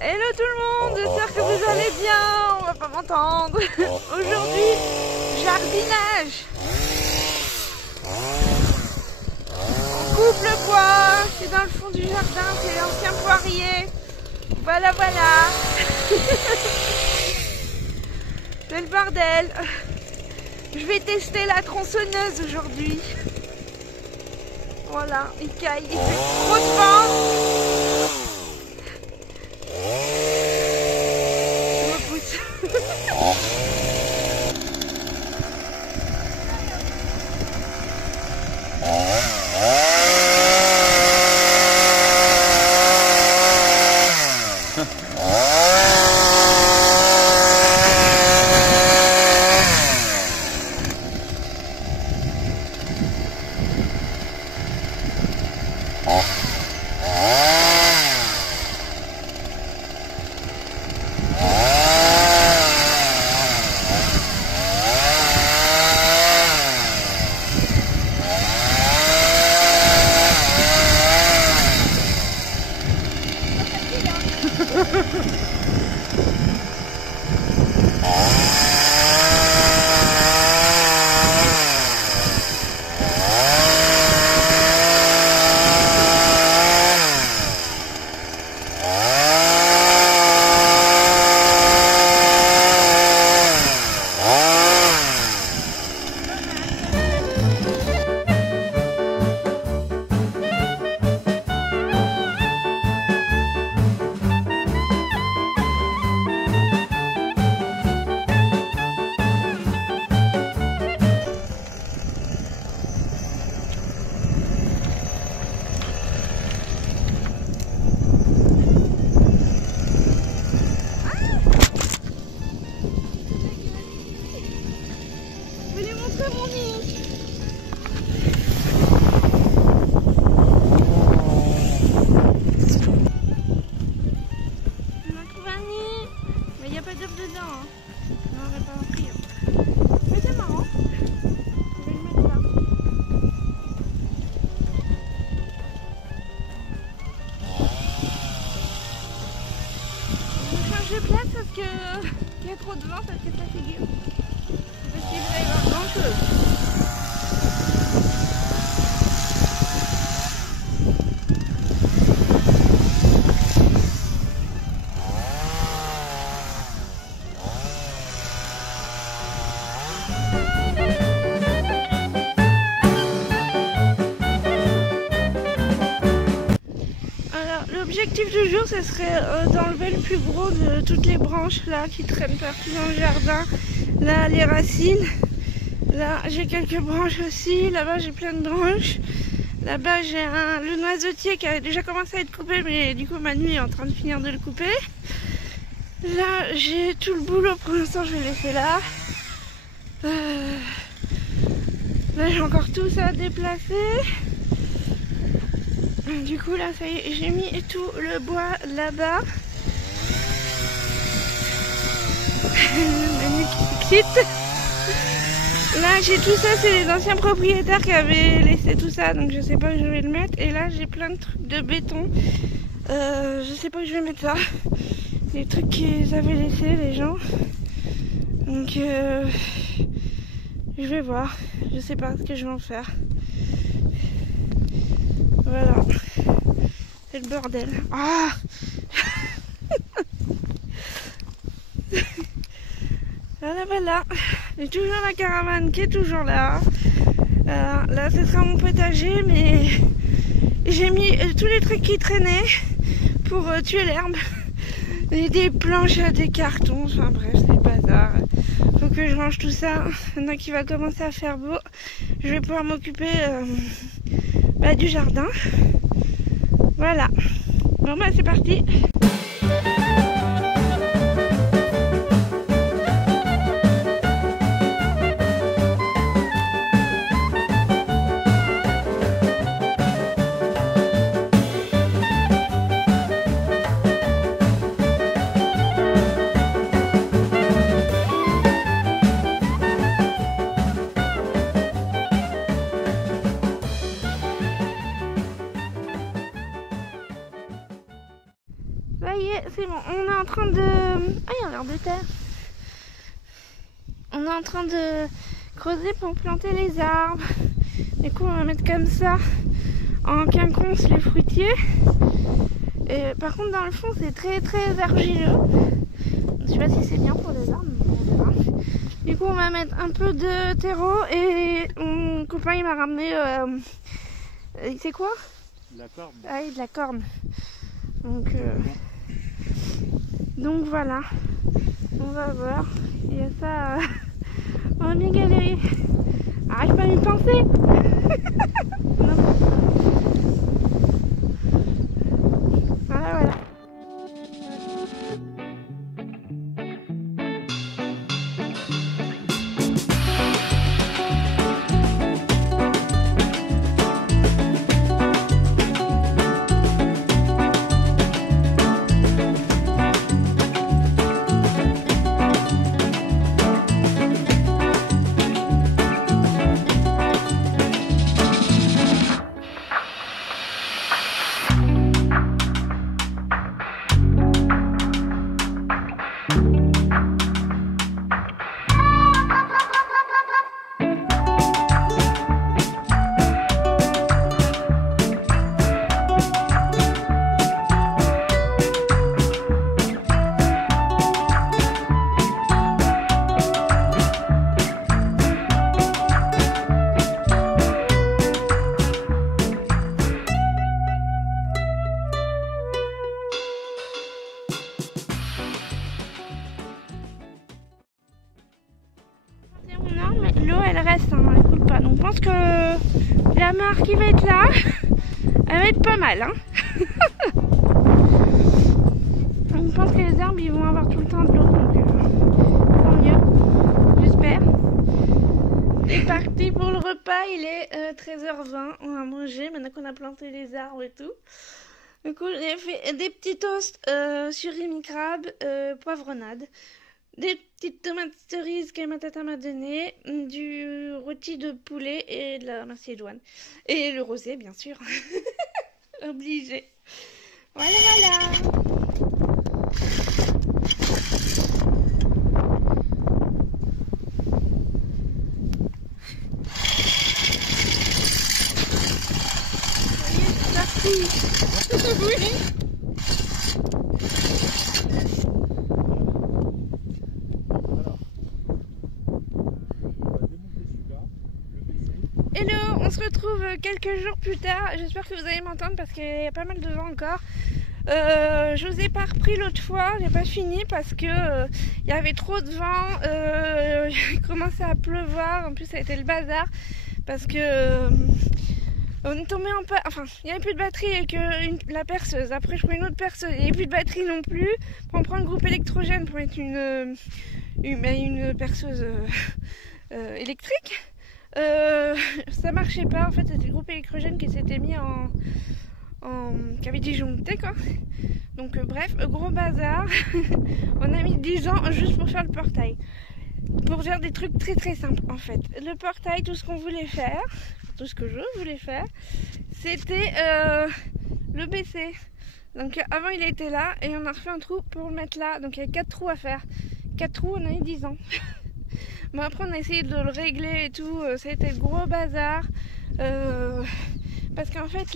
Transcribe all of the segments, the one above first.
Hello tout le monde, j'espère que vous allez bien, on va pas m'entendre. Aujourd'hui, jardinage. On coupe le bois, c'est dans le fond du jardin, c'est l'ancien poirier. Voilà, voilà. C'est le bordel. Je vais tester la tronçonneuse aujourd'hui. Voilà, il caille, il fait trop de vent. Je me pousse. Je place parce qu'il y a trop de vent, parce que ça figure. Parce qu'il va y avoir grand chose. L'objectif du jour, ce serait d'enlever le plus gros de toutes les branches là qui traînent partout dans le jardin. Là, les racines. Là, j'ai quelques branches aussi. Là-bas, j'ai plein de branches. Là-bas, j'ai le noisetier qui a déjà commencé à être coupé, mais du coup, Manu est en train de finir de le couper. Là, j'ai tout le boulot. Pour l'instant, je vais laisser là. Là, j'ai encore tout ça à déplacer. Du coup là ça y est, j'ai mis tout le bois là-bas. Là j'ai tout ça, c'est les anciens propriétaires qui avaient laissé tout ça, donc je sais pas où je vais le mettre. Et là j'ai plein de trucs de béton, je sais pas où je vais mettre ça. Les trucs qu'ils avaient laissés les gens. Donc je vais voir, je sais pas ce que je vais en faire. Voilà, c'est le bordel. Ah voilà, voilà. J'ai toujours la caravane qui est toujours là. Là, ce sera mon potager, mais j'ai mis tous les trucs qui traînaient pour tuer l'herbe. Et des planches, des cartons, enfin bref, c'est le bazar. Faut que je range tout ça. Maintenant qu'il va commencer à faire beau, je vais pouvoir m'occuper du jardin. Voilà. Bon bah c'est parti. Ça y est, c'est bon. On est en train de... Ah, il y a un ver de terre. On est en train de creuser pour planter les arbres. Du coup, on va mettre comme ça en quinconce les fruitiers. Et par contre, dans le fond, c'est très très argileux. Je sais pas si c'est bien pour les arbres, mais on verra. Du coup, on va mettre un peu de terreau et mon copain il m'a ramené. C'est quoi? De la corne. Ah oui, de la corne. Donc voilà. On va voir. Il y a ça. On va bien galérer. Arrête pas de me penser. Voilà. L'eau elle reste, hein, elle coule pas. Donc je pense que la mare qui va être là, elle va être pas mal. Hein. Donc je pense que les arbres ils vont avoir tout le temps de l'eau. Donc tant mieux, j'espère. C'est parti pour le repas, il est 13h20. On a mangé maintenant qu'on a planté les arbres et tout. Du coup j'ai fait des petits toasts surimi crabe, poivronade. Des petites tomates cerises que ma tata m'a donné, du rôti de poulet et de la macédoine. Et le rosé, bien sûr. Obligé. Voilà. Ça y est, c'est parti. Oui. Hello, on se retrouve quelques jours plus tard. J'espère que vous allez m'entendre parce qu'il y a pas mal de vent encore. Je vous ai pas repris l'autre fois, j'ai pas fini parce que il y avait trop de vent. Il commençait à pleuvoir, en plus ça a été le bazar parce que on est tombé en panne. Enfin, il n'y avait plus de batterie avec la perceuse. Après, je prends une autre perceuse, il n'y avait plus de batterie non plus. On prend le groupe électrogène pour mettre une perceuse électrique. Ça marchait pas, en fait c'était le groupe électrogène qui s'était mis qui avait disjoncté quoi. Donc bref, gros bazar. On a mis 10 ans juste pour faire le portail, pour faire des trucs très très simples en fait. Le portail, tout ce qu'on voulait faire, tout ce que je voulais faire, c'était le baisser. Donc avant il était là et on a refait un trou pour le mettre là. Donc il y a 4 trous à faire. 4 trous, on a eu 10 ans. Bon après on a essayé de le régler et tout, ça a été le gros bazar parce qu'en fait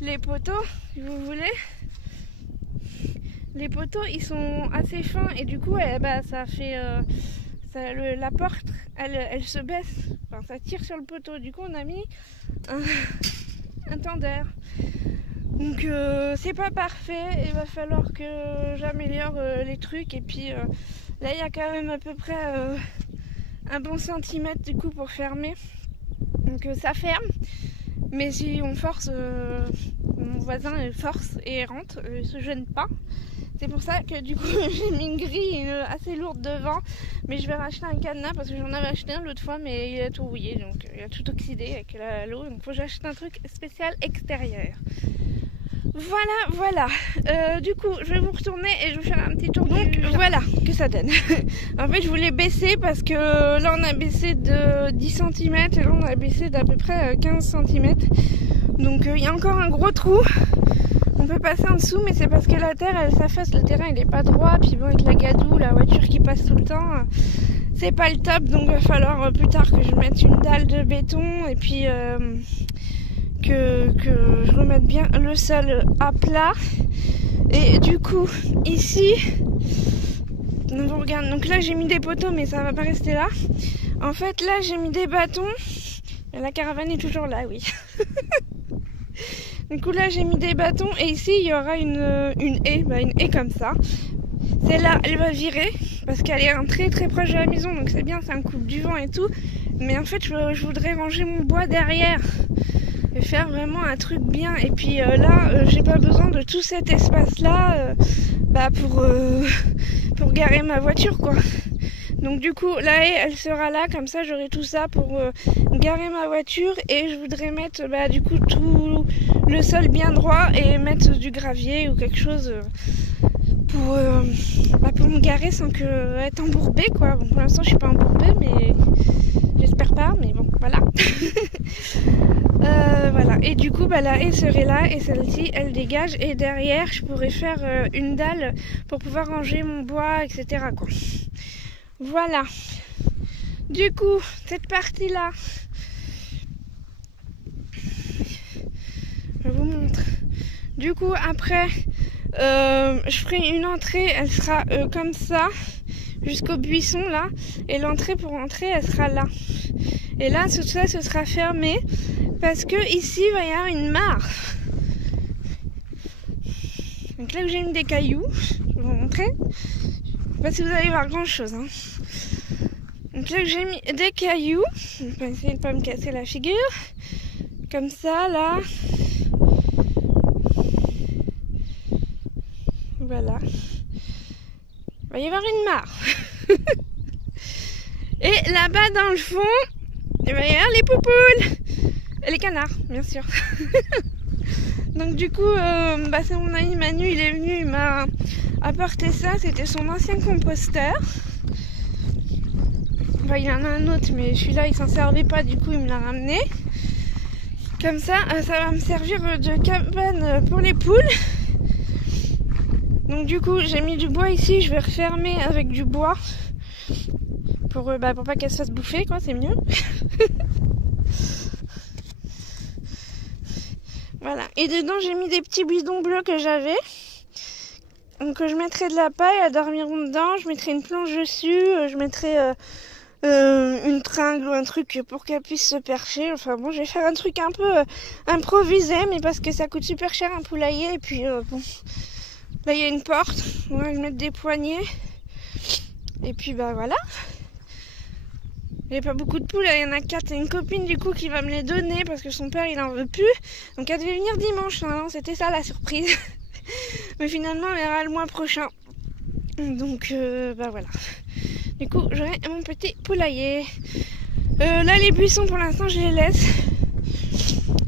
les poteaux, si vous voulez, les poteaux ils sont assez fins et du coup ça fait la porte elle se baisse, enfin ça tire sur le poteau, du coup on a mis un tendeur. Donc c'est pas parfait, il va falloir que j'améliore les trucs et puis là il y a quand même à peu près un bon centimètre du coup pour fermer. Donc ça ferme, mais si on force, mon voisin force et rentre, il se gêne pas. C'est pour ça que du coup j'ai mis une grille assez lourde devant, mais je vais racheter un cadenas parce que j'en avais acheté un l'autre fois mais il a tout rouillé, donc il a tout oxydé avec l'eau, donc faut que j'achète un truc spécial extérieur. Voilà. Du coup, je vais vous retourner et je vais vous faire un petit tour. Donc voilà que ça donne. En fait, je voulais baisser parce que là, on a baissé de 10 cm et là, on a baissé d'à peu près 15 cm. Donc, il y a encore un gros trou. Donc, peut passer en dessous, mais c'est parce que la terre elle s'affaisse, le terrain il est pas droit, puis bon avec la gadoue, la voiture qui passe tout le temps, c'est pas le top, donc il va falloir plus tard que je mette une dalle de béton et puis que je remette bien le sol à plat. Et du coup ici, on regarde, donc là j'ai mis des poteaux mais ça va pas rester là. En fait là j'ai mis des bâtons, et la caravane est toujours là, oui. Du coup là j'ai mis des bâtons et ici il y aura une haie comme ça. Celle-là elle va virer parce qu'elle est très très proche de la maison, donc c'est bien, ça me coupe du vent et tout. Mais en fait je voudrais ranger mon bois derrière et faire vraiment un truc bien. Et puis là j'ai pas besoin de tout cet espace là pour garer ma voiture quoi. Donc du coup la haie elle sera là, comme ça j'aurai tout ça pour garer ma voiture. Et je voudrais mettre du coup tout le sol bien droit et mettre du gravier ou quelque chose pour me garer sans être embourbée quoi. Bon, pour l'instant je suis pas embourbée, mais j'espère pas, mais bon voilà. Voilà, et du coup la haie serait là et celle-ci elle dégage, et derrière je pourrais faire une dalle pour pouvoir ranger mon bois, etc. quoi. Voilà. Du coup, cette partie-là, je vous montre. Du coup, après, je ferai une entrée, elle sera comme ça, jusqu'au buisson là. Et l'entrée pour entrer, elle sera là. Et là, tout ça, ce sera fermé, parce que ici, il va y avoir une mare. Donc là où j'ai mis des cailloux, je vais vous montrer. Je sais pas si vous allez voir grand chose. Hein. Donc là j'ai mis des cailloux. Je vais essayer de pas me casser la figure. Comme ça là. Voilà. Il va y avoir une mare. Et là-bas dans le fond, il va y avoir les poupoules. Et les canards, bien sûr. Donc du coup, c'est mon ami Manu, il est venu, il m'a apporté ça. C'était son ancien composteur. Enfin, il en a un autre, mais celui-là il s'en servait pas, du coup il me l'a ramené. Comme ça, ça va me servir de cabane pour les poules. Donc du coup j'ai mis du bois ici, je vais refermer avec du bois pour pas qu'elle se fasse bouffer quoi, c'est mieux. Voilà, et dedans j'ai mis des petits bidons bleus que j'avais. Donc je mettrai de la paille, à dormir dedans, je mettrai une planche dessus, je mettrai une tringle ou un truc pour qu'elle puisse se percher. Enfin bon, je vais faire un truc un peu improvisé, mais parce que ça coûte super cher un poulailler. Et puis bon, là il y a une porte, on va mettre des poignées. Et puis voilà. J'ai pas beaucoup de poules, il y en a 4. Et une copine du coup qui va me les donner parce que son père il en veut plus. Donc elle devait venir dimanche, hein, c'était ça la surprise. Mais finalement elle ira le mois prochain. Donc voilà. Du coup j'aurai mon petit poulailler. Là les buissons pour l'instant je les laisse.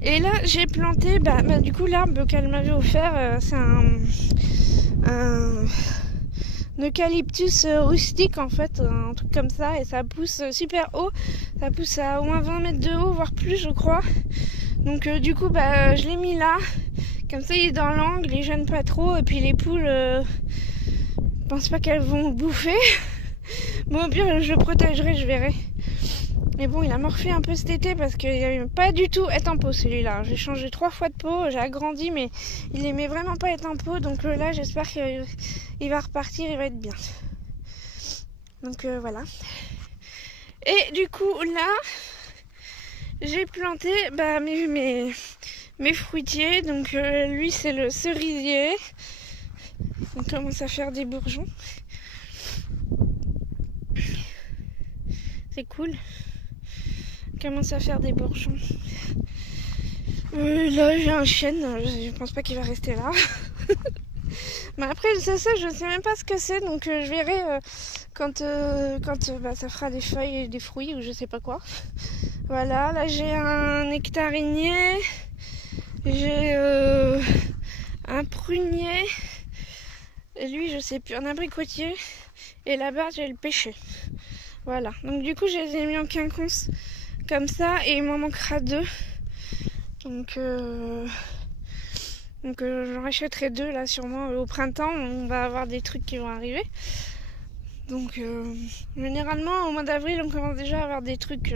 Et là j'ai planté du coup l'arbre qu'elle m'avait offert, c'est un eucalyptus rustique en fait, un truc comme ça, et ça pousse super haut. Ça pousse à au moins 20 mètres de haut, voire plus je crois. Donc du coup je l'ai mis là. Comme ça il est dans l'angle, il gêne pas trop, et puis les poules je pense pas qu'elles vont le bouffer. Bon au pire je le protégerai, je verrai. Mais bon il a morflé un peu cet été parce qu'il n'aimait pas du tout être en pot celui-là. J'ai changé 3 fois de pot, j'ai agrandi, mais il aimait vraiment pas être en pot. Donc là j'espère qu'il va repartir, il va être bien. Donc voilà. Et du coup là j'ai planté mes fruitiers. Donc lui c'est le cerisier. On commence à faire des bourgeons. C'est cool. On commence à faire des bourgeons. Là j'ai un chêne, je pense pas qu'il va rester là. Mais après ça je sais même pas ce que c'est, donc je verrai quand ça fera des feuilles et des fruits ou je sais pas quoi. Voilà, là j'ai un nectarinier, j'ai un prunier, et lui je sais plus, un abricotier, et là-bas j'ai le pêcher. Voilà, donc du coup je les ai mis en quinconce comme ça, et il m'en manquera 2. Donc Donc j'en rachèterai 2 là sûrement au printemps, on va avoir des trucs qui vont arriver. Donc généralement au mois d'avril on commence déjà à avoir des trucs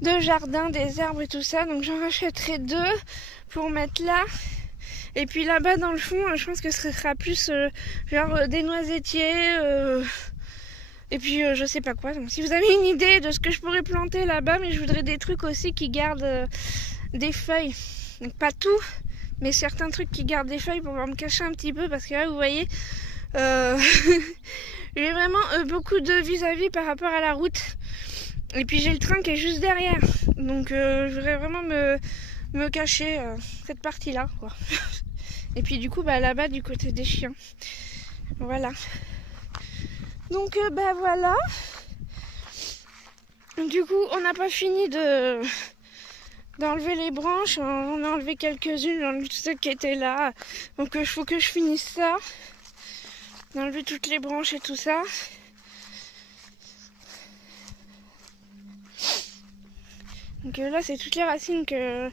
de jardin, des arbres et tout ça. Donc j'en rachèterai 2 pour mettre là. Et puis là-bas dans le fond, je pense que ce sera plus genre des noisetiers et puis je sais pas quoi. Donc si vous avez une idée de ce que je pourrais planter là-bas, mais je voudrais des trucs aussi qui gardent des feuilles. Donc pas tout, mais certains trucs qui gardent des feuilles pour pouvoir me cacher un petit peu, parce que là vous voyez j'ai vraiment beaucoup de vis-à-vis par rapport à la route. Et puis j'ai le train qui est juste derrière. Donc je voudrais vraiment me cacher cette partie-là, quoi. Et puis du coup, là-bas, du côté des chiens. Voilà. Donc voilà. Du coup, on n'a pas fini d'enlever les branches. On a enlevé quelques-unes, j'en ai celles qui étaient là. Donc il faut que je finisse ça. D'enlever toutes les branches et tout ça. Donc là, c'est toutes les racines que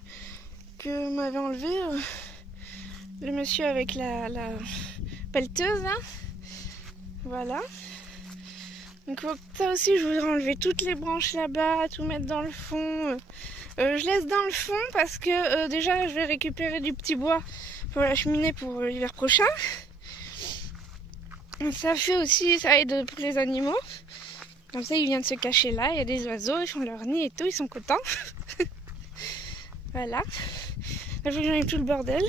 m'avait enlevé le monsieur avec la pelleteuse, là. Voilà. Donc ça aussi, je voudrais enlever toutes les branches là-bas, tout mettre dans le fond. Je laisse dans le fond parce que déjà, je vais récupérer du petit bois pour la cheminée pour l'hiver prochain. Ça fait aussi, ça aide pour les animaux. Comme ça, ils viennent se cacher là, il y a des oiseaux, ils font leur nid et tout, ils sont contents. Voilà. Là, je j'enlève tout le bordel.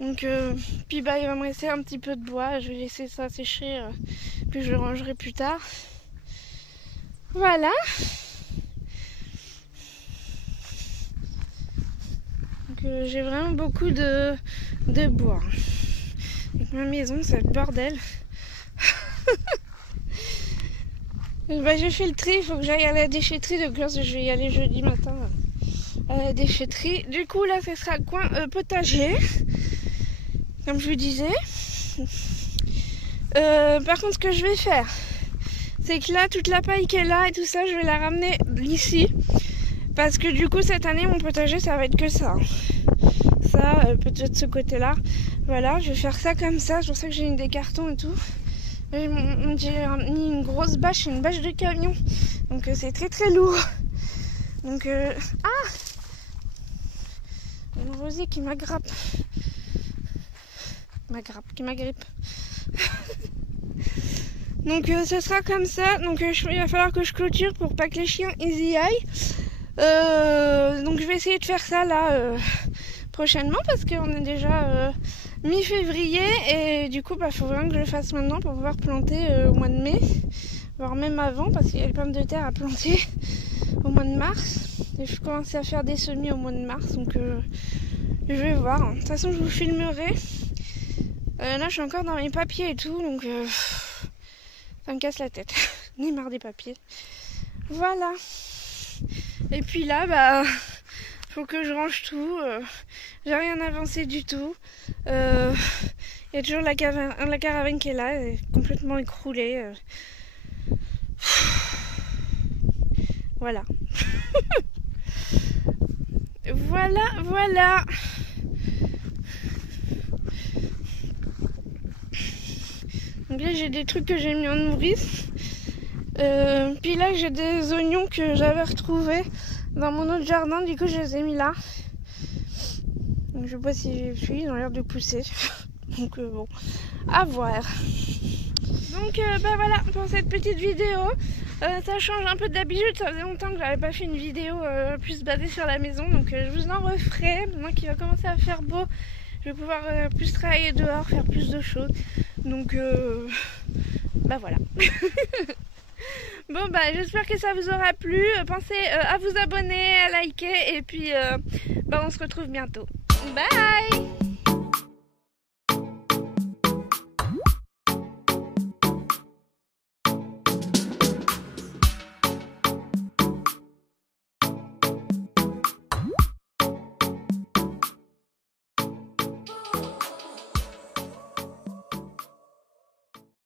Donc, puis il va me rester un petit peu de bois, je vais laisser ça sécher, puis je le rangerai plus tard. Voilà. Donc, j'ai vraiment beaucoup de bois. Avec ma maison, c'est le bordel. J'ai fait le tri, il faut que j'aille à la déchetterie, donc là je vais y aller jeudi matin à la déchetterie. Du coup là ce sera coin potager, comme je vous disais. Par contre ce que je vais faire, c'est que là toute la paille qui est là et tout ça, je vais la ramener ici. Parce que du coup cette année mon potager ça va être que ça. Ça, peut-être ce côté là. Voilà, je vais faire ça comme ça, c'est pour ça que j'ai mis des cartons et tout. J'ai mis une grosse bâche, une bâche de camion. Donc c'est très très lourd. Donc ah, une rosier qui m'agrippe. Qui m'agrippe. Donc ce sera comme ça. Donc il va falloir que je clôture pour pas que les chiens ils y aillent. Donc je vais essayer de faire ça là prochainement parce qu'on est déjà mi-février et du coup faut vraiment que je le fasse maintenant pour pouvoir planter au mois de mai, voire même avant parce qu'il y a les pommes de terre à planter au mois de mars et je commence à faire des semis au mois de mars, donc je vais voir. De toute façon je vous filmerai. Là je suis encore dans mes papiers et tout, donc ça me casse la tête. J'en ai marre des papiers. Voilà. Et puis là faut que je range tout. J'ai rien avancé du tout. Il y a toujours la caravane qui est là, elle est complètement écroulée. Voilà. Voilà. Donc là j'ai des trucs que j'ai mis en nourrice. Puis là j'ai des oignons que j'avais retrouvés dans mon autre jardin, du coup je les ai mis là. Donc je sais pas si ils ont l'air de pousser. Donc bon, à voir. Donc voilà pour cette petite vidéo. Ça change un peu d'habitude, ça faisait longtemps que j'avais pas fait une vidéo plus basée sur la maison. Donc je vous en referai. Maintenant qu'il va commencer à faire beau, je vais pouvoir plus travailler dehors, faire plus de choses. Donc voilà. Bon j'espère que ça vous aura plu. Pensez à vous abonner, à liker et puis on se retrouve bientôt. Bye!